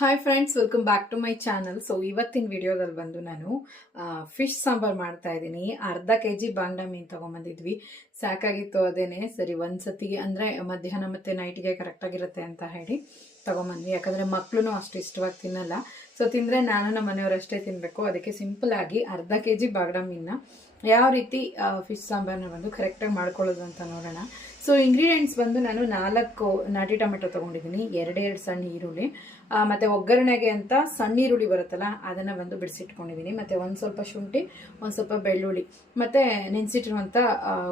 Hi friends welcome back to my channel so ಇವತ್ತಿನ ವಿಡಿಯೋದಲ್ಲಿ ಬಂದು ನಾನು ಫಿಶ್ ಸಾಂಬಾರ್ ಮಾಡ್ತಾ ಇದ್ದೀನಿ. ಅರ್ಧ ಕೆ ಜಿ ಬಾಂಗ್ಡಾ ಮೀನು ತೊಗೊಂಬಂದಿದ್ವಿ. ಸಾಕಾಗಿತ್ತು ಅದೇನೆ. ಸರಿ, ಒಂದ್ಸತಿಗೆ ಅಂದರೆ ಮಧ್ಯಾಹ್ನ ಮತ್ತು ನೈಟ್ಗೆ ಕರೆಕ್ಟಾಗಿರುತ್ತೆ ಅಂತ ಹೇಳಿ ತೊಗೊಂಬಂದ್ವಿ. ಯಾಕಂದರೆ ಮಕ್ಕಳು ಅಷ್ಟು ಇಷ್ಟವಾಗಿ ತಿನ್ನಲ್ಲ. ಸೊ ತಿಂದರೆ ನಾನು ನಮ್ಮ ಮನೆಯವರು ಅಷ್ಟೇ ತಿನ್ನಬೇಕು ಅದಕ್ಕೆ ಸಿಂಪಲಾಗಿ ಅರ್ಧ ಕೆ ಜಿ ಬಾಂಗ್ಡ ಮೀನನ್ನ ಯಾವ ರೀತಿ ಫಿಶ್ ಸಾಂಬಾರನ್ನ ಬಂದು ಕರೆಕ್ಟಾಗಿ ಮಾಡ್ಕೊಳ್ಳೋದು ಅಂತ ನೋಡೋಣ. ಸೊ ಇಂಗ್ರೀಡಿಯೆಂಟ್ಸ್ ಬಂದು ನಾನು ನಾಲ್ಕು ನಾಟಿ ಟೊಮೆಟೊ ತೊಗೊಂಡಿದ್ದೀನಿ. ಎರಡೆರಡು ಸಣ್ಣ ಈರುಳ್ಳಿ ಮತ್ತು ಒಗ್ಗರಣೆಗೆ ಅಂತ ಸಣ್ಣ ಈರುಳ್ಳಿ ಬರುತ್ತಲ್ಲ, ಅದನ್ನು ಬಂದು ಬಿಡಿಸಿಟ್ಕೊಂಡಿದ್ದೀನಿ. ಮತ್ತು ಒಂದು ಸ್ವಲ್ಪ ಶುಂಠಿ, ಒಂದು ಸ್ವಲ್ಪ ಬೆಳ್ಳುಳ್ಳಿ, ಮತ್ತು ನೆನೆಸಿಟ್ಟಿರುವಂಥ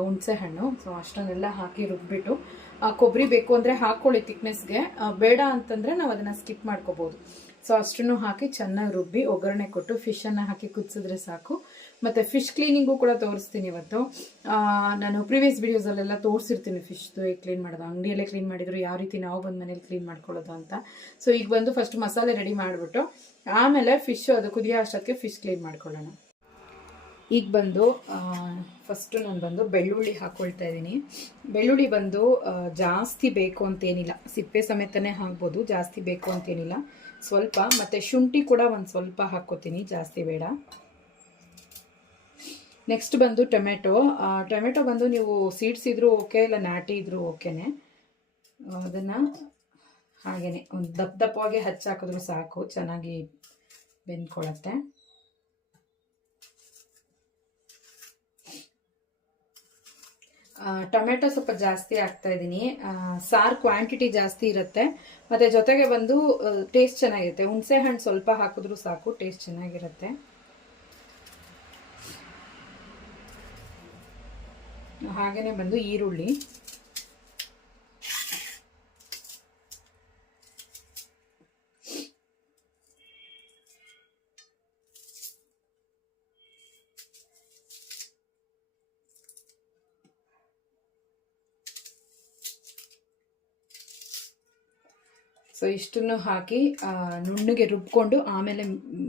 ಹುಣಸೆ ಹಣ್ಣು. ಸೊ ಅಷ್ಟನ್ನೆಲ್ಲ ಹಾಕಿ ರುಬ್ಬಿಟ್ಟು ಕೊಬ್ಬರಿ ಬೇಕು ಅಂದರೆ ಹಾಕ್ಕೊಳ್ಳಿ ತಿಕ್ನೆಸ್ಗೆ ಬೇಡ ಅಂತಂದರೆ ನಾವು ಅದನ್ನು ಸ್ಕಿಪ್ ಮಾಡ್ಕೋಬೋದು. ಸೊ ಅಷ್ಟನ್ನು ಹಾಕಿ ಚೆನ್ನಾಗಿ ರುಬ್ಬಿ ಒಗ್ಗರಣೆ ಕೊಟ್ಟು ಫಿಶನ್ನು ಹಾಕಿ ಕುದಿಸಿದ್ರೆ ಸಾಕು. ಮತ್ತು ಫಿಶ್ ಕ್ಲೀನಿಂಗು ಕೂಡ ತೋರಿಸ್ತೀನಿ ಇವತ್ತು. ನಾನು ಪ್ರೀವಿಯಸ್ ವೀಡಿಯೋಸಲ್ಲೆಲ್ಲ ತೋರಿಸಿರ್ತೀನಿ ಫಿಶ್ದು ಹೇಗೆ ಕ್ಲೀನ್ ಮಾಡೋದು, ಅಂಗಡಿಯಲ್ಲೇ ಕ್ಲೀನ್ ಮಾಡಿದ್ರು, ಯಾವ ರೀತಿ ನಾವು ಬಂದು ಮನೇಲಿ ಕ್ಲೀನ್ ಮಾಡ್ಕೊಳ್ಳೋದು ಅಂತ. ಸೊ ಈಗ ಬಂದು ಫಸ್ಟ್ ಮಸಾಲೆ ರೆಡಿ ಮಾಡಿಬಿಟ್ಟು, ಆಮೇಲೆ ಫಿಶ್ ಅದು ಕುದಿಯೋ ಅಷ್ಟೊತ್ತಿಗೆ ಫಿಶ್ ಕ್ಲೀನ್ ಮಾಡ್ಕೊಳ್ಳೋಣ. ಈಗ ಬಂದು ಫಸ್ಟು ನಾನು ಬಂದು ಬೆಳ್ಳುಳ್ಳಿ ಹಾಕ್ಕೊಳ್ತಾ ಇದ್ದೀನಿ. ಬೆಳ್ಳುಳ್ಳಿ ಬಂದು ಜಾಸ್ತಿ ಬೇಕು ಅಂತೇನಿಲ್ಲ. ಸಿಪ್ಪೆ ಸಮೇತನೇ ಹಾಕ್ಬೋದು, ಜಾಸ್ತಿ ಬೇಕು ಅಂತೇನಿಲ್ಲ. ಸ್ವಲ್ಪ, ಮತ್ತು ಶುಂಠಿ ಕೂಡ ಒಂದು ಸ್ವಲ್ಪ ಹಾಕ್ಕೋತೀನಿ, ಜಾಸ್ತಿ ಬೇಡ. ನೆಕ್ಸ್ಟ್ ಬಂದು ಟೊಮೆಟೊ. ಟೊಮೆಟೊ ಬಂದು ನೀವು ಸೀಡ್ಸ್ ಇದ್ರೂ ಓಕೆ ಇಲ್ಲ ನಾಟಿ ಇದ್ರೂ ಓಕೆನೆ ಅದನ್ನು ಹಾಗೇನೆ, ಒಂದು ದಪ್ಪ ದಪ್ಪವಾಗಿ ಹಚ್ಚಾಕಿದ್ರು ಸಾಕು, ಚೆನ್ನಾಗಿ ಬೆಂದ್ಕೊಳತ್ತೆ. ಟೊಮೆಟೊ ಸ್ವಲ್ಪ ಜಾಸ್ತಿ ಹಾಕ್ತಾ ಇದ್ದೀನಿ. ಸಾರು ಕ್ವಾಂಟಿಟಿ ಜಾಸ್ತಿ ಇರುತ್ತೆ. ಮತ್ತು ಜೊತೆಗೆ ಬಂದು ಟೇಸ್ಟ್ ಚೆನ್ನಾಗಿರುತ್ತೆ. ಹುಣಸೆ ಹಣ್ಣು ಸ್ವಲ್ಪ ಹಾಕಿದ್ರೂ ಸಾಕು ಟೇಸ್ಟ್ ಚೆನ್ನಾಗಿರುತ್ತೆ. ಹಾಗೆಯೇ ಬಂದು ಈರುಳ್ಳಿ. ಸೊ ಇಷ್ಟನ್ನು ಹಾಕಿ ನುಣ್ಣಗೆ ರುಬ್ಕೊಂಡು ಆಮೇಲೆ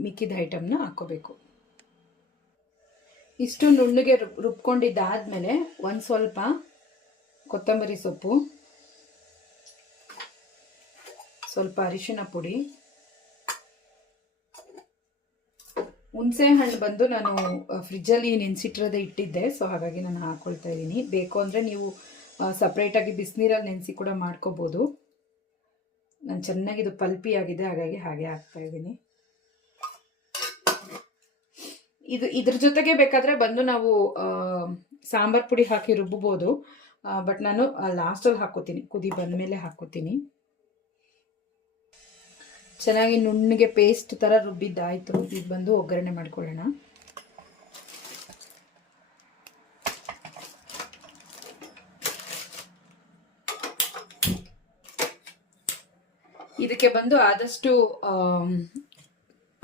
ಮಿಕ್ಕಿದ ಐಟಮ್ನ ಹಾಕ್ಕೋಬೇಕು. ಇಷ್ಟು ನುಣ್ಣಗೆ ರುಬ್, ರುಬ್ಕೊಂಡಿದ್ದಾದಮೇಲೆ ಒಂದು ಸ್ವಲ್ಪ ಕೊತ್ತಂಬರಿ ಸೊಪ್ಪು, ಸ್ವಲ್ಪ ಅರಿಶಿನ ಪುಡಿ. ಹುಣಸೆ ಹಣ್ಣು ಬಂದು ನಾನು ಫ್ರಿಜ್ಜಲ್ಲಿ ನೆನೆಸಿಟ್ಟಿರೋದೇ ಇಟ್ಟಿದ್ದೆ, ಸೊ ಹಾಗಾಗಿ ನಾನು ಹಾಕ್ಕೊಳ್ತಾ ಇದ್ದೀನಿ. ಬೇಕು ಅಂದರೆ ನೀವು ಸಪ್ರೇಟಾಗಿ ಬಿಸಿನೀರಲ್ಲಿ ನೆನೆಸಿ ಕೂಡ ಮಾಡ್ಕೋಬೋದು. ನಾನು ಚೆನ್ನಾಗಿ ಇದು ಪಲ್ಪಿ ಆಗಿದೆ ಹಾಗಾಗಿ ಹಾಗೆ ಹಾಕ್ತಾ ಇದ್ದೀನಿ. ಇದು ಇದ್ರ ಜೊತೆಗೆ ಬೇಕಾದ್ರೆ ಬಂದು ನಾವು ಸಾಂಬಾರ್ ಪುಡಿ ಹಾಕಿ ರುಬ್ಬಬಹುದು ಬಟ್ ನಾನು ಲಾಸ್ಟಲ್ಲಿ ಹಾಕೋತೀನಿ. ಕುದಿ ಬಂದ ಮೇಲೆ ಹಾಕೋತೀನಿ. ಚೆನ್ನಾಗಿ ನುಣ್ಣಗೆ ಪೇಸ್ಟ್ ಥರ ರುಬ್ಬಿದ್ದಾಯಿತು. ಈಗ ಬಂದು ಒಗ್ಗರಣೆ ಮಾಡ್ಕೊಳ್ಳೋಣ. ಇದಕ್ಕೆ ಬಂದು ಆದಷ್ಟು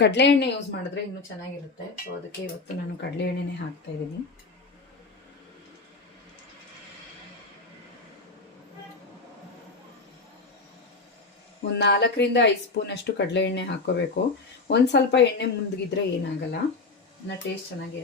ಕಡಲೆ ಎಣ್ಣೆ ಯೂಸ್ ಮಾಡಿದ್ರೆ ಇನ್ನೂ ಚೆನ್ನಾಗಿರುತ್ತೆ. ಸೊ ಅದಕ್ಕೆ ಇವತ್ತು ನಾನು ಕಡಲೆ ಎಣ್ಣೆನೇ ಹಾಕ್ತಾ ಇದ್ದೀನಿ. ಒಂದು ನಾಲ್ಕರಿಂದ ಐದು ಸ್ಪೂನ್ ಅಷ್ಟು ಕಡಲೆ ಎಣ್ಣೆ ಹಾಕೋಬೇಕು ಒಂದು ಸ್ವಲ್ಪ ಎಣ್ಣೆ ಮುಂದಗಿದ್ರೆ ಏನಾಗಲ್ಲ. ಇನ್ನು ಟೇಸ್ಟ್ ಚೆನ್ನಾಗೇ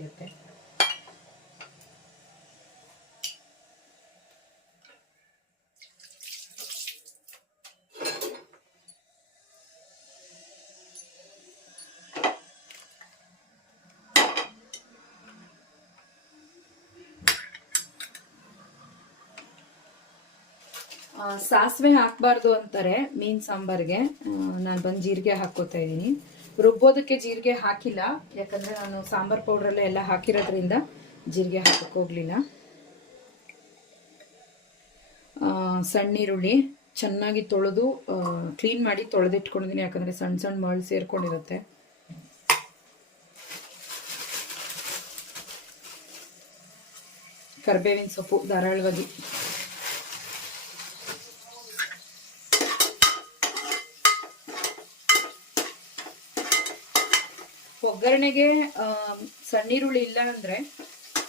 ಸಾಸಿವೆ ಹಾಕಬಾರ್ದು ಅಂತಾರೆ, ಮೀನ್ ಸಾಂಬಾರ್ಗೆ. ನಾನು ಬಂದು ಜೀರಿಗೆ ಹಾಕೋತಾ ಇದ್ದೀನಿ. ರುಬ್ಬೋದಕ್ಕೆ ಜೀರಿಗೆ ಹಾಕಿಲ್ಲ, ಯಾಕಂದ್ರೆ ನಾನು ಸಾಂಬಾರ್ ಪೌಡ್ರಲ್ಲೇ ಎಲ್ಲ ಹಾಕಿರೋದ್ರಿಂದ ಜೀರಿಗೆ ಹಾಕಕ್ಕೆ ಹೋಗ್ಲಿಲ್ಲ. ಸಣ್ಣ ಈರುಳ್ಳಿ ಚೆನ್ನಾಗಿ ತೊಳೆದು ಕ್ಲೀನ್ ಮಾಡಿ ತೊಳೆದಿಟ್ಕೊಂಡಿದ್ದೀನಿ, ಯಾಕಂದ್ರೆ ಸಣ್ಣ ಸಣ್ಣ ಮರಳು ಸೇರ್ಕೊಂಡಿರುತ್ತೆ. ಕರ್ಬೇವಿನ ಸೊಪ್ಪು, ಧಾರಾಳವಾಗಿ. ಒಗ್ಗರಣೆಗೆ ಸಣ್ಣೀರುಳ್ಳಿ ಇಲ್ಲ ಅಂದರೆ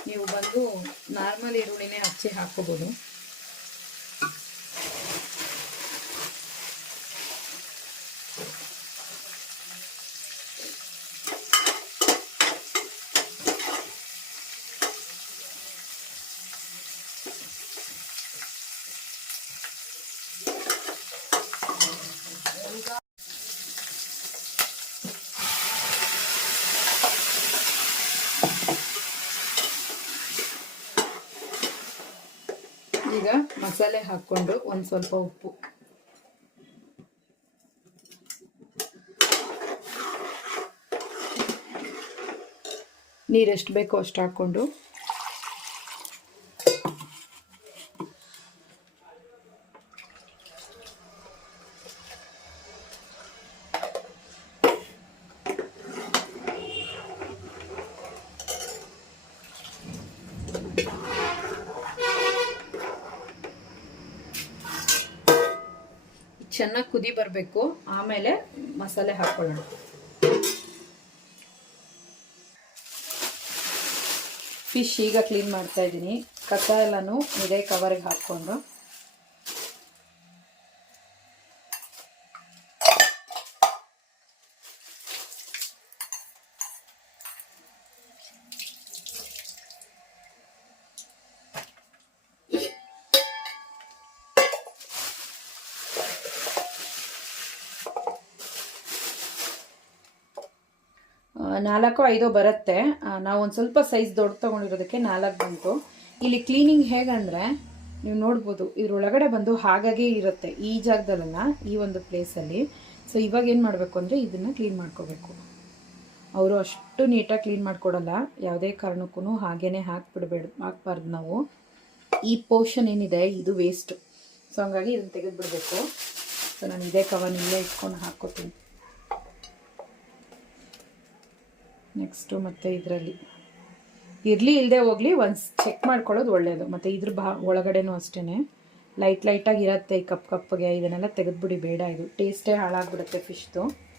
ನೀವು ಬಂದು ನಾರ್ಮಲ್ ಈರುಳ್ಳಿನೇ ಹಚ್ಚಿ ಹಾಕೋಬೋದು ಮಸಾಲೆ ಹಾಕ್ಕೊಂಡು ಒಂದು ಸ್ವಲ್ಪ ಉಪ್ಪು. ನೀರೆಷ್ಟು ಬೇಕೋ ಅಷ್ಟು ಹಾಕ್ಕೊಂಡು ಚೆನ್ನಾಗಿ ಕುದಿ ಬರಬೇಕು. ಆಮೇಲೆ ಮಸಾಲೆ ಹಾಕ್ಕೊಳ್ಳೋಣ ಫಿಶ್ ಈಗ ಕ್ಲೀನ್ ಮಾಡ್ತಾ ಇದ್ದೀನಿ. ಕಸ ಎಲ್ಲನೂ ಇದೇ ಕವರ್ಗೆ ಹಾಕ್ಕೊಂಡು. ನಾಲ್ಕು ಐದೋ ಬರುತ್ತೆ. ನಾವು ಒಂದು ಸ್ವಲ್ಪ ಸೈಜ್ ದೊಡ್ಡ ತೊಗೊಂಡಿರೋದಕ್ಕೆ ನಾಲ್ಕು ಬಂತು. ಇಲ್ಲಿ ಕ್ಲೀನಿಂಗ್ ಹೇಗಂದರೆ, ನೀವು ನೋಡ್ಬೋದು, ಇದ್ರೊಳಗಡೆ ಬಂದು ಹಾಗಾಗಿ ಇರುತ್ತೆ ಈ ಜಾಗದಲ್ಲ ಈ ಒಂದು ಪ್ಲೇಸಲ್ಲಿ ಸೊ ಇವಾಗ ಏನು ಮಾಡಬೇಕು ಅಂದರೆ ಇದನ್ನು ಕ್ಲೀನ್ ಮಾಡ್ಕೋಬೇಕು. ಅವರು ಅಷ್ಟು ನೀಟಾಗಿ ಕ್ಲೀನ್ ಮಾಡಿಕೊಡಲ್ಲ. ಯಾವುದೇ ಕಾರಣಕ್ಕೂ ಹಾಗೇ ಹಾಕ್ಬಿಡ್ಬೇಡ, ಹಾಕ್ಬಾರ್ದು ನಾವು. ಈ ಪೋರ್ಷನ್ ಏನಿದೆ, ಇದು ವೇಸ್ಟ್ ಸೊ ಹಂಗಾಗಿ ಇದನ್ನು ತೆಗೆದುಬಿಡ್ಬೇಕು. ಸೊ ನಾನು ಇದೇ ಕವನ್ ಇಲ್ಲೇ ಇಟ್ಕೊಂಡು ಹಾಕ್ಕೋತೀನಿ. ನೆಕ್ಸ್ಟು ಮತ್ತು ಇದರಲ್ಲಿ. ಇರಲಿ ಇಲ್ಲದೆ ಹೋಗಲಿ ಒನ್ಸ್ ಚೆಕ್ ಮಾಡ್ಕೊಳ್ಳೋದು ಒಳ್ಳೆಯದು ಮತ್ತು ಇದ್ರ ಬಾ, ಒಳಗಡೆನೂ ಅಷ್ಟೇ ಲೈಟ್ ಲೈಟಾಗಿ ಇರತ್ತೆ ಈ ಕಪ್ ಕಪ್ಗೆ ಇದನ್ನೆಲ್ಲ ತೆಗೆದ್ಬಿಡಿ, ಬೇಡ ಇದು. ಟೇಸ್ಟೇ ಹಾಳಾಗ್ಬಿಡುತ್ತೆ ಫಿಶ್ದು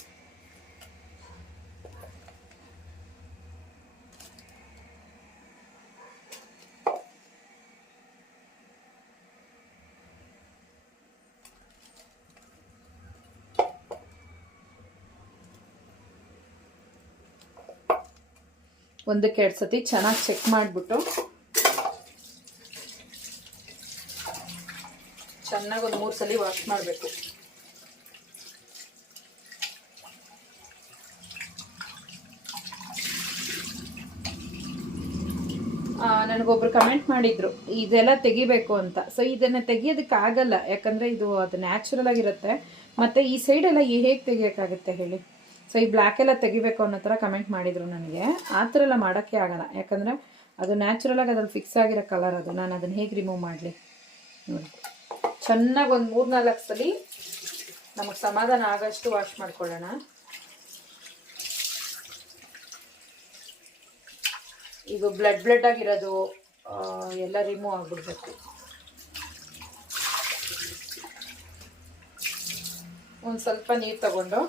ಒಂದಕ್ಕೆ ಎರಡು ಸತಿ ಚೆನ್ನಾಗಿ ಚೆಕ್ ಮಾಡಿಬಿಟ್ಟು ಚೆನ್ನಾಗಿ ಒಂದು ಮೂರು ಸಲ ವಾಶ್ ಮಾಡಬೇಕು. ನನಗೊಬ್ರು ಕಮೆಂಟ್ ಮಾಡಿದ್ರು, ಇದೆಲ್ಲ ತೆಗಿಬೇಕು ಅಂತ. ಸೊ ಇದನ್ನ ತೆಗಿಯೋದಕ್ಕೆ ಆಗಲ್ಲ, ಯಾಕಂದ್ರೆ ಇದು ಅದು ನ್ಯಾಚುರಲ್ ಆಗಿರುತ್ತೆ. ಮತ್ತೆ ಈ ಸೈಡ್ ಎಲ್ಲ ಹೇಗೆ ತೆಗಿಯೋಕ್ಕಾಗುತ್ತೆ ಹೇಳಿ? ಸೊ ಈ ಬ್ಲ್ಯಾಕ್ ಎಲ್ಲ ತೆಗಿಬೇಕು ಅನ್ನೋ ಥರ ಕಮೆಂಟ್ ಮಾಡಿದರು ನನಗೆ. ಆ ಥರ ಎಲ್ಲ ಮಾಡೋಕ್ಕೆ ಆಗಲ್ಲ. ಯಾಕಂದರೆ ಅದು ನ್ಯಾಚುರಲಾಗಿ ಅದ್ರಲ್ಲಿ ಫಿಕ್ಸ್ ಆಗಿರೋ ಕಲರ್ ಅದು. ನಾನು ಅದನ್ನು ಹೇಗೆ ರಿಮೂವ್ ಮಾಡಲಿ? ನೋಡಿ. ಚೆನ್ನಾಗಿ ಒಂದು ಮೂರು ನಾಲ್ಕು ಸಲ ನಮಗೆ ಸಮಾಧಾನ ಆಗೋಷ್ಟು ವಾಶ್ ಮಾಡ್ಕೊಳ್ಳೋಣ. ಇದು ಬ್ಲಡ್ ಬ್ಲಡ್ ಆಗಿರೋದು ಎಲ್ಲ ರಿಮೂವ್ ಆಗಿಬಿಡ್ಬೇಕು. ಒಂದು ಸ್ವಲ್ಪ ನೀರು ತಗೊಂಡು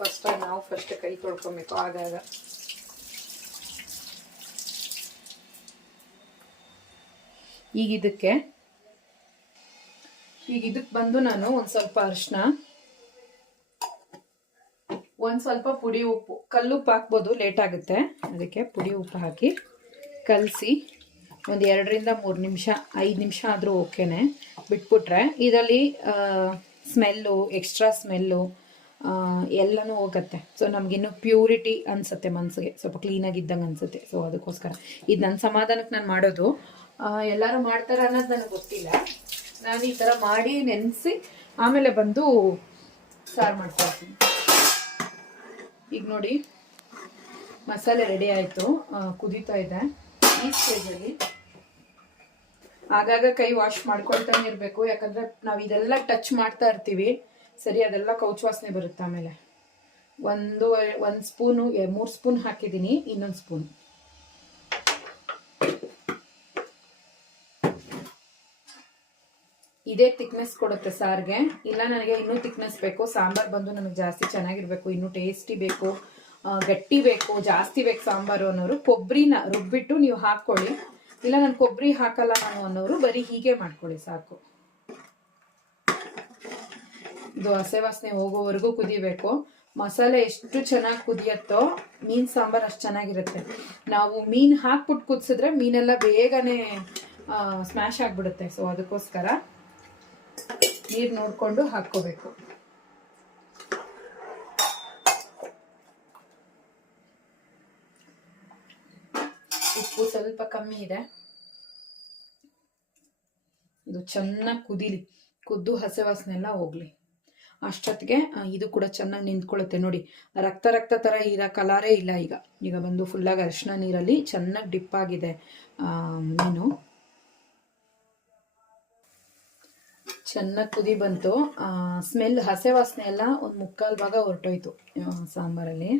ಫಸ್ಟ್ ನಾವು ಫಸ್ಟ್ ಕೈ ತೊಳ್ಕೊಬೇಕು, ಆಗಾಗ. ಈಗ ಇದಕ್ಕೆ ಈಗ ಇದಕ್ಕೆ ಬಂದು ನಾನು ಒಂದು ಸ್ವಲ್ಪ ಅರಿಶಿನ ಒಂದು ಸ್ವಲ್ಪ ಪುಡಿ ಉಪ್ಪು, ಕಲ್ಲು ಉಪ್ಪು ಹಾಕ್ಬೋದು ಲೇಟ್ ಆಗುತ್ತೆ. ಅದಕ್ಕೆ ಪುಡಿ ಉಪ್ಪು ಹಾಕಿ ಕಲಸಿ ಒಂದು ಎರಡರಿಂದ ಮೂರು ನಿಮಿಷ, ಐದು ನಿಮಿಷ ಆದರೂ ಓಕೆನೆ. ಬಿಟ್ಬಿಟ್ರೆ, ಇದರಲ್ಲಿ ಸ್ಮೆಲ್ಲು ಎಕ್ಸ್ಟ್ರಾ ಸ್ಮೆಲ್ಲು ಎಲ್ಲನೂ ಹೋಗುತ್ತೆ. ಸೊ ನಮಗಿನ್ನೂ ಪ್ಯೂರಿಟಿ ಅನ್ಸುತ್ತೆ ಮನಸ್ಸಿಗೆ ಸ್ವಲ್ಪ ಕ್ಲೀನಾಗಿದ್ದಂಗೆ ಅನ್ಸುತ್ತೆ. ಸೊ ಅದಕ್ಕೋಸ್ಕರ. ಇದು ನನ್ನ ಸಮಾಧಾನಕ್ಕೆ ನಾನು ಮಾಡೋದು. ಎಲ್ಲರೂ ಮಾಡ್ತಾರೆ ಅನ್ನೋದು ನನಗೆ ಗೊತ್ತಿಲ್ಲ. ನಾನು ಈ ಥರ ಮಾಡಿ ನೆನೆಸಿ ಆಮೇಲೆ ಬಂದು ಸಾರು ಮಾಡ್ಕೊಳ್ತೀನಿ ಈಗ ನೋಡಿ, ಮಸಾಲೆ ರೆಡಿ ಆಯಿತು. ಕುದೀತಾ ಇದೆ. ಈ ಸ್ಟೇಜಲ್ಲಿ ಆಗಾಗ ಕೈ ವಾಶ್ ಮಾಡ್ಕೊಳ್ತಾನೆ ಇರಬೇಕು. ಯಾಕಂದ್ರೆ ನಾವು ಇದೆಲ್ಲ ಟಚ್ ಮಾಡ್ತಾ ಇರ್ತೀವಿ. ಸರಿ, ಅದೆಲ್ಲ ಕೌಚ್ ವಾಸನೆ ಬರುತ್ತೆ ಆಮೇಲೆ. ಒಂದು ಒಂದು ಸ್ಪೂನು ಮೂರು ಸ್ಪೂನ್ ಹಾಕಿದ್ದೀನಿ, ಇನ್ನೊಂದು ಸ್ಪೂನ್. ಇದೇ ತಿಕ್ನೆಸ್ ಕೊಡುತ್ತೆ ಸಾರ್ಗೆ. ಇಲ್ಲ, ನನಗೆ ಇನ್ನೂ ತಿಕ್ನೆಸ್ ಬೇಕು. ಸಾಂಬಾರ್ ಬಂದು ನನಗೆ ಜಾಸ್ತಿ ಚೆನ್ನಾಗಿರ್ಬೇಕು. ಇನ್ನೂ ಟೇಸ್ಟಿ ಬೇಕು ಗಟ್ಟಿ ಬೇಕು, ಜಾಸ್ತಿ ಬೇಕು ಸಾಂಬಾರು ಅನ್ನೋರು. ಕೊಬ್ಬರಿನ ರುಬ್ಬಿಟ್ಟು ನೀವು ಹಾಕ್ಕೊಳ್ಳಿ. ಇಲ್ಲ, ನಾನು ಕೊಬ್ಬರಿ ಹಾಕಲ್ಲ ನಾನು ಅನ್ನೋರು, ಬರೀ ಹೀಗೆ ಮಾಡ್ಕೊಳ್ಳಿ ಸಾಕು. ಇದು ಹಸೆ ವಾಸನೆ ಹೋಗೋವರೆಗೂ ಕುದಿಬೇಕು. ಮಸಾಲೆ ಎಷ್ಟು ಚೆನ್ನಾಗಿ ಕುದಿಯತ್ತೋ ಮೀನ್, ಸಾಂಬಾರ್ ಅಷ್ಟು ಚೆನ್ನಾಗಿರುತ್ತೆ. ನಾವು ಮೀನ್ ಹಾಕ್ಬಿಟ್ಟು ಕುದಿಸಿದ್ರೆ ಮೀನೆಲ್ಲ ಬೇಗನೆ ಸ್ಮ್ಯಾಶ್ ಆಗ್ಬಿಡುತ್ತೆ. ಸೊ ಅದಕ್ಕೋಸ್ಕರ ನೀರು ನೋಡಿಕೊಂಡು ಹಾಕ್ಕೋಬೇಕು. ಉಪ್ಪು ಸ್ವಲ್ಪ ಕಮ್ಮಿ ಇದೆ. ಇದು ಚೆನ್ನಾಗಿ ಕುದೀಲಿ. ಕುದ್ದು ಹಸೆ ವಾಸನೆ ಎಲ್ಲ ಹೋಗಲಿ. ಅಷ್ಟೊತ್ತಿಗೆ ಇದು ಕೂಡ ಚೆನ್ನಾಗಿ ನಿಂತ್ಕೊಳ್ಳುತ್ತೆ. ನೋಡಿ, ರಕ್ತ ರಕ್ತ ಥರ ಇರೋ ಕಲರೇ ಇಲ್ಲ ಈಗ. ಈಗ ಬಂದು ಫುಲ್ಲಾಗಿ ಅರಿಶಿನ ನೀರಲ್ಲಿ ಚೆನ್ನಾಗಿ ಡಿಪ್ ಆಗಿದೆ ಮೀನು. ಚೆನ್ನಾಗಿ ಕುದಿ ಬಂತು. ಸ್ಮೆಲ್ ಹಸೆ ವಾಸನೆ ಎಲ್ಲ ಒಂದು ಮುಕ್ಕಾಲು ಭಾಗ ಹೊರಟೋಯ್ತು ಸಾಂಬಾರಲ್ಲಿ.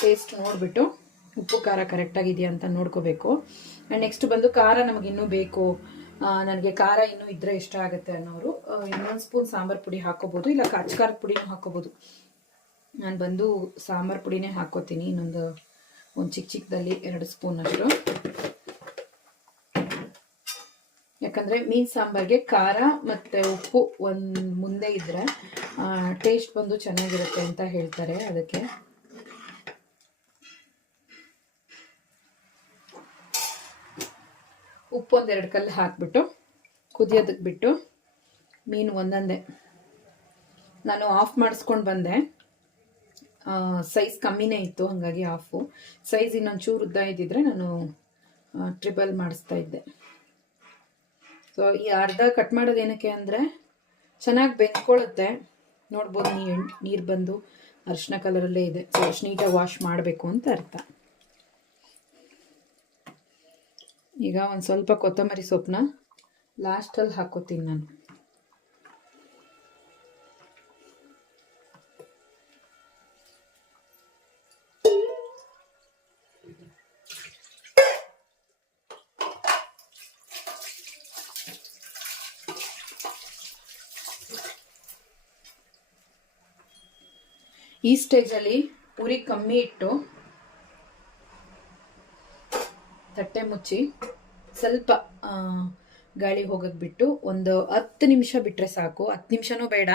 ಟೇಸ್ಟ್ ನೋಡಿಬಿಟ್ಟು ಉಪ್ಪು, ಖಾರ ಕರೆಕ್ಟಾಗಿದೆಯಾ ಅಂತ ನೋಡ್ಕೋಬೇಕು. ಆ್ಯಂಡ್ ನೆಕ್ಸ್ಟ್ ಬಂದು ಖಾರ ನಮಗಿನ್ನೂ ಬೇಕು. ನನಗೆ ಖಾರ ಇನ್ನೂ ಇದ್ರೆ ಇಷ್ಟ ಆಗುತ್ತೆ ಅನ್ನೋರು. ಇನ್ನೊಂದು ಸ್ಪೂನ್ ಸಾಂಬಾರು ಪುಡಿ ಹಾಕೋಬೋದು ಇಲ್ಲ ಕಚ್ ಖಾರದ ಪುಡಿನೂ ಹಾಕೋಬೋದು ನಾನು ಬಂದು ಸಾಂಬಾರು ಪುಡಿನೇ ಹಾಕೋತೀನಿ ಇನ್ನೊಂದು ಒಂದು ಚಿಕ್ಕ ಚಿಕ್ಕದಲ್ಲಿ ಎರಡು ಸ್ಪೂನ್ ಅಷ್ಟು. ಯಾಕಂದರೆ ಮೀನು ಸಾಂಬಾರ್ಗೆ ಖಾರ ಮತ್ತು ಉಪ್ಪು ಒಂದು ಮುಂದೆ ಇದ್ದರೆ ಟೇಸ್ಟ್ ಬಂದು ಚೆನ್ನಾಗಿರುತ್ತೆ ಅಂತ ಹೇಳ್ತಾರೆ ಅದಕ್ಕೆ. ಉಪ್ಪು ಒಂದೆರಡು ಕಲ್ಲು ಹಾಕಿಬಿಟ್ಟು ಕುದಿಯೋದಕ್ಕೆ ಬಿಟ್ಟು ಮೀನು ಒಂದೊಂದೇ. ನಾನು ಆಫ್ ಮಾಡಿಸ್ಕೊಂಡು ಬಂದೆ. ಸೈಜ್ ಕಮ್ಮಿನೇ ಇತ್ತು, ಹಾಗಾಗಿ ಆಫು. ಸೈಜ್ ಇನ್ನೊಂದು ಚೂರು ಉದ್ದ ಇದ್ದಿದ್ರೆ ನಾನು ಟ್ರಿಬಲ್ ಮಾಡಿಸ್ತಾ ಇದ್ದೆ. ಸೊ ಈ ಅರ್ಧ ಕಟ್ ಮಾಡೋದು ಏನಕ್ಕೆ ಅಂದರೆ, ಚೆನ್ನಾಗಿ ಬೆಂದ್ಕೊಳ್ಳುತ್ತೆ ನೋಡ್ಬೋದು ನೀರು ಬಂದು ಅರಿಶಿನ ಕಲರಲ್ಲೇ ಇದೆ. ಸೊ ಅಷ್ಟು ನೀಟಾಗಿ ವಾಶ್ ಮಾಡಬೇಕು ಅಂತ ಅರ್ಥ. ಈಗ ಒಂದು ಸ್ವಲ್ಪ ಕೊತ್ತಂಬರಿ ಸೊಪ್ಪನ್ನ ಲಾಸ್ಟಲ್ಲಿ ಹಾಕೋತೀನಿ ನಾನು. ಈ ಸ್ಟೇಜಲ್ಲಿ ಉರಿ ಕಮ್ಮಿ ಇಟ್ಟು ತಟ್ಟೆ ಮುಚ್ಚಿ ಸ್ವಲ್ಪ ಗಾಳಿ ಹೋಗಕ್ಕೆ ಬಿಟ್ಟು ಒಂದು ಹತ್ತು ನಿಮಿಷ ಬಿಟ್ಟರೆ ಸಾಕು. ಹತ್ತು ನಿಮಿಷನೂ ಬೇಡ.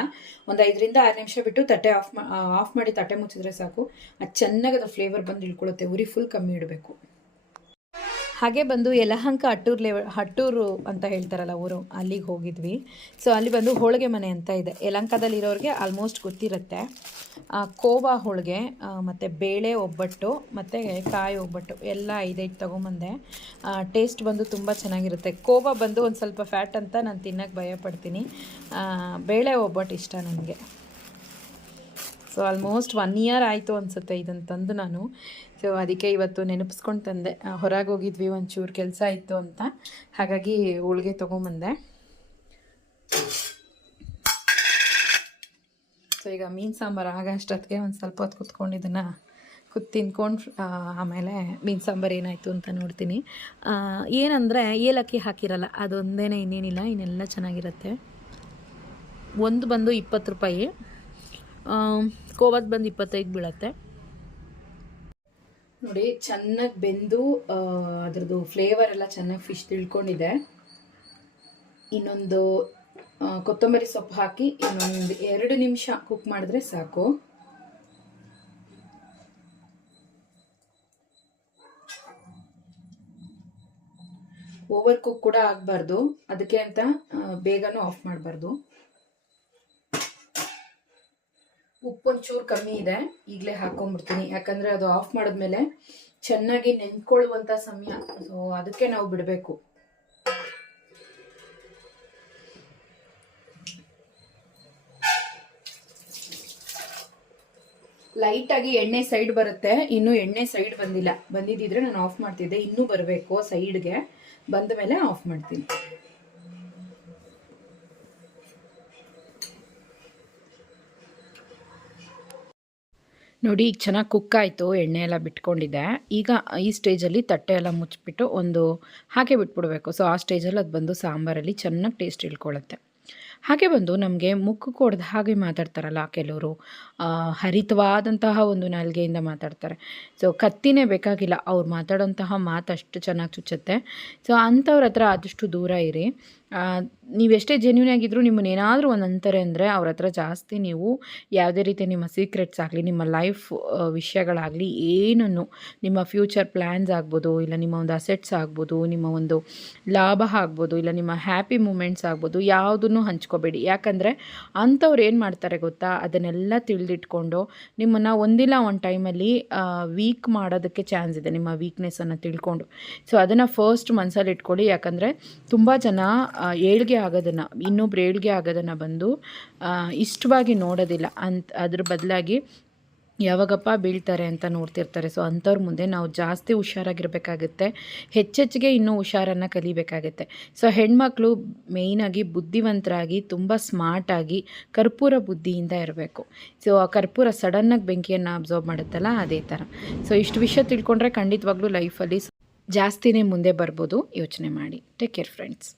ಒಂದು ಐದರಿಂದ ಆರು ನಿಮಿಷ ಬಿಟ್ಟು ತಟ್ಟೆ ಆಫ್ ಮಾ ಆಫ್ ಮಾಡಿ ತಟ್ಟೆ ಮುಚ್ಚಿದ್ರೆ ಸಾಕು. ಅದು ಚೆನ್ನಾಗಿ ಅದು ಫ್ಲೇವರ್ ಬಂದು ಇಳ್ಕೊಳ್ಳುತ್ತೆ ಉರಿ ಫುಲ್ ಕಮ್ಮಿ ಇಡಬೇಕು. ಹಾಗೆ ಬಂದು ಯಲಹಂಕ ಹಟ್ಟೂರು ಲೇವ ಹಟ್ಟೂರು ಅಂತ ಹೇಳ್ತಾರಲ್ಲ ಊರು, ಅಲ್ಲಿಗೆ ಹೋಗಿದ್ವಿ. ಸೊ ಅಲ್ಲಿ ಬಂದು ಹೋಳಿಗೆ ಮನೆ ಅಂತ ಇದೆ. ಯಲಹಂಕದಲ್ಲಿರೋರಿಗೆ ಆಲ್ಮೋಸ್ಟ್ ಗೊತ್ತಿರುತ್ತೆ. ಕೋವಾ ಹೋಳಿಗೆ ಮತ್ತು ಬೇಳೆ ಒಬ್ಬಟ್ಟು, ಮತ್ತು ಕಾಯಿ ಒಬ್ಬಟ್ಟು, ಎಲ್ಲ ಐದೈದು ತೊಗೊಂಬಂದೆ. ಟೇಸ್ಟ್ ಬಂದು ತುಂಬ ಚೆನ್ನಾಗಿರುತ್ತೆ. ಕೋವಾ ಬಂದು ಒಂದು ಸ್ವಲ್ಪ ಫ್ಯಾಟ್ ಅಂತ ನಾನು ತಿನ್ನೋಕ್ಕೆ ಭಯಪಡ್ತೀನಿ. ಬೇಳೆ ಒಬ್ಬಟ್ಟು ಇಷ್ಟ ನನಗೆ. ಸೊ ಆಲ್ಮೋಸ್ಟ್ ಒನ್ ಇಯರ್ ಆಯಿತು ಅನಿಸುತ್ತೆ ಇದನ್ನು ತಂದು ನಾನು. ಸೊ ಅದಕ್ಕೆ ಇವತ್ತು ನೆನಪಿಸ್ಕೊಂಡು ತಂದೆ. ಹೊರಗೆ ಹೋಗಿದ್ವಿ ಒಂಚೂರು ಕೆಲಸ ಇತ್ತು ಅಂತ. ಹಾಗಾಗಿ ಹೋಳಿಗೆ ತೊಗೊಂಬಂದೆ. ಸೊ ಈಗ ಮೀನು ಸಾಂಬಾರು ಆಗ ಅಷ್ಟೊತ್ತಿಗೆ ಒಂದು ಸ್ವಲ್ಪ ಹೊತ್ತು ಕುತ್ಕೊಂಡು ಇದನ್ನು ಕುತ್ ತಿನ್ಕೊಂಡು ಆಮೇಲೆ ಮೀನು ಸಾಂಬಾರು ಏನಾಯಿತು ಅಂತ ನೋಡ್ತೀನಿ. ಏನಂದರೆ ಏಲಕ್ಕಿ ಹಾಕಿರಲ್ಲ ಅದೊಂದೇ ಇನ್ನೇನಿಲ್ಲ, ಇನ್ನೆಲ್ಲ ಚೆನ್ನಾಗಿರುತ್ತೆ. ಒಂದು ಬಂದು ಇಪ್ಪತ್ತು ರೂಪಾಯಿ. ಕೋವತ್ ಬಂದು ಇಪ್ಪತ್ತೈದು ಬೀಳತ್ತೆ. ನೋಡಿ, ಚೆನ್ನಾಗಿ ಬೆಂದು ಅದ್ರದ್ದು ಫ್ಲೇವರ್ ಎಲ್ಲ ಚೆನ್ನಾಗಿ ಫಿಶ್ ತಿಳ್ಕೊಂಡಿದೆ. ಇನ್ನೊಂದು ಕೊತ್ತಂಬರಿ ಸೊಪ್ಪು ಹಾಕಿ ಇನ್ನೊಂದು ಎರಡು ನಿಮಿಷ ಕುಕ್ ಮಾಡಿದ್ರೆ ಸಾಕು. ಓವರ್ ಕುಕ್ ಕೂಡ ಆಗಬಾರ್ದು. ಅದಕ್ಕೆ ಅಂತ ಬೇಗನೂ ಆಫ್ ಮಾಡಬಾರ್ದು. ಉಪ್ಪು ಒಂಚೂರು ಕಮ್ಮಿ ಇದೆ. ಈಗಲೇ ಹಾಕೊಂಡ್ಬಿಡ್ತೀನಿ. ಯಾಕಂದರೆ ಅದು ಆಫ್ ಮಾಡಿದ್ಮೇಲೆ ಚೆನ್ನಾಗಿ ನೆನ್ಕೊಳ್ಳುವಂಥ ಸಮಯ. ಸೊ ಅದಕ್ಕೆ ನಾವು ಬಿಡಬೇಕು. ಲೈಟಾಗಿ ಎಣ್ಣೆ ಸೈಡ್ ಬರುತ್ತೆ. ಇನ್ನೂ ಎಣ್ಣೆ ಸೈಡ್ ಬಂದಿಲ್ಲ. ಬಂದಿದ್ದಿದ್ರೆ ನಾನು ಆಫ್ ಮಾಡ್ತಿದ್ದೆ. ಇನ್ನೂ ಬರಬೇಕು ಸೈಡ್ಗೆ ಬಂದ ಮೇಲೆ ಆಫ್ ಮಾಡ್ತೀನಿ. ನೋಡಿ, ಈಗ ಚೆನ್ನಾಗಿ ಕುಕ್ ಆಯಿತು, ಎಣ್ಣೆ ಎಲ್ಲ ಬಿಟ್ಕೊಂಡಿದೆ ಈಗ ಈ ಸ್ಟೇಜಲ್ಲಿ ತಟ್ಟೆ ಎಲ್ಲ ಮುಚ್ಚಿಬಿಟ್ಟು ಒಂದು ಹಾಗೆ ಬಿಟ್ಬಿಡ್ಬೇಕು. ಸೊ ಆ ಸ್ಟೇಜಲ್ಲಿ ಅದು ಬಂದು ಸಾಂಬಾರಲ್ಲಿ ಚೆನ್ನಾಗಿ ಟೇಸ್ಟ್ ಇಳ್ಕೊಳ್ಳುತ್ತೆ ಹಾಗೆ ಬಂದು ನಮಗೆ ಮುಕ್ಕು ಕೊಡ್ದ ಹಾಗೆ ಮಾತಾಡ್ತಾರಲ್ಲ ಕೆಲವರು ಹರಿತವಾದಂತಹ ಒಂದು ನಾಲ್ಗೆಯಿಂದ ಮಾತಾಡ್ತಾರೆ. ಸೊ ಕತ್ತಿನೇ ಬೇಕಾಗಿಲ್ಲ, ಅವ್ರು ಮಾತಾಡೋಂತಹ ಮಾತು ಅಷ್ಟು ಚೆನ್ನಾಗಿ ಚುಚ್ಚುತ್ತೆ. ಸೊ ಅಂಥವ್ರ ಹತ್ರ ಆದಷ್ಟು ದೂರ ಇರಿ. ನೀವೆಷ್ಟೇ ಜೆನ್ಯೂನ್ ಆಗಿದ್ದರೂ ನಿಮ್ಮನ್ನ ಏನಾದರೂ ಒಂದು ಅಂತಾರೆ ಅಂದರೆ ಅವ್ರ ಹತ್ರ ಜಾಸ್ತಿ ನೀವು ಯಾವುದೇ ರೀತಿ ನಿಮ್ಮ ಸೀಕ್ರೆಟ್ಸ್ ಆಗಲಿ, ನಿಮ್ಮ ಲೈಫ್ ವಿಷಯಗಳಾಗಲಿ ಏನನ್ನು ನಿಮ್ಮ ಫ್ಯೂಚರ್ ಪ್ಲ್ಯಾನ್ಸ್ ಆಗ್ಬೋದು, ಇಲ್ಲ ನಿಮ್ಮ ಒಂದು ಅಸೆಟ್ಸ್ ಆಗ್ಬೋದು, ನಿಮ್ಮ ಒಂದು ಲಾಭ ಆಗ್ಬೋದು, ಇಲ್ಲ ನಿಮ್ಮ ಹ್ಯಾಪಿ ಮೂಮೆಂಟ್ಸ್ ಆಗ್ಬೋದು, ಯಾವುದನ್ನು ಹಂಚ್ಕೋಬೇಡಿ. ಯಾಕಂದರೆ ಅಂಥವ್ರು ಏನು ಮಾಡ್ತಾರೆ ಗೊತ್ತಾ? ಅದನ್ನೆಲ್ಲ ತಿಳಿದಿಟ್ಕೊಂಡು ನಿಮ್ಮನ್ನು ಒಂದಿಲ್ಲ ಒಂದು ಟೈಮಲ್ಲಿ ವೀಕ್ ಮಾಡೋದಕ್ಕೆ ಚಾನ್ಸ್ ಇದೆ, ನಿಮ್ಮ ವೀಕ್ನೆಸ್ಸನ್ನು ತಿಳ್ಕೊಂಡು. ಸೊ ಅದನ್ನು ಫಸ್ಟ್ ಮನಸ್ಸಲ್ಲಿ ಇಟ್ಕೊಳ್ಳಿ. ಯಾಕಂದರೆ ತುಂಬ ಜನ ಏಳ್ಗೆ ಆಗೋದನ್ನು, ಇನ್ನೊಬ್ರು ಏಳ್ಗೆ ಆಗೋದನ್ನು ಬಂದು ಇಷ್ಟವಾಗಿ ನೋಡೋದಿಲ್ಲ. ಅಂತ, ಅದ್ರ ಬದಲಾಗಿ ಯಾವಾಗಪ್ಪ ಬೀಳ್ತಾರೆ ಅಂತ ನೋಡ್ತಿರ್ತಾರೆ. ಸೊ ಅಂಥವ್ರ ಮುಂದೆ ನಾವು ಜಾಸ್ತಿ ಹುಷಾರಾಗಿರಬೇಕಾಗುತ್ತೆ. ಹೆಚ್ಚೆಚ್ಚಿಗೆ ಇನ್ನೂ ಹುಷಾರನ್ನು ಕಲಿಬೇಕಾಗುತ್ತೆ. ಸೊ ಹೆಣ್ಮಕ್ಳು ಮೇಯ್ನಾಗಿ ಬುದ್ಧಿವಂತರಾಗಿ, ತುಂಬ ಸ್ಮಾರ್ಟಾಗಿ, ಕರ್ಪೂರ ಬುದ್ಧಿಯಿಂದ ಇರಬೇಕು. ಸೊ ಆ ಕರ್ಪೂರ ಸಡನ್ನಾಗಿ ಬೆಂಕಿಯನ್ನು ಅಬ್ಸರ್ವ್ ಮಾಡುತ್ತಲ್ಲ, ಅದೇ ಥರ. ಸೊ ಇಷ್ಟು ವಿಷಯ ತಿಳ್ಕೊಂಡ್ರೆ ಖಂಡಿತವಾಗ್ಲೂ ಲೈಫಲ್ಲಿ ಜಾಸ್ತಿನೇ ಮುಂದೆ ಬರ್ಬೋದು. ಯೋಚನೆ ಮಾಡಿ. Take care friends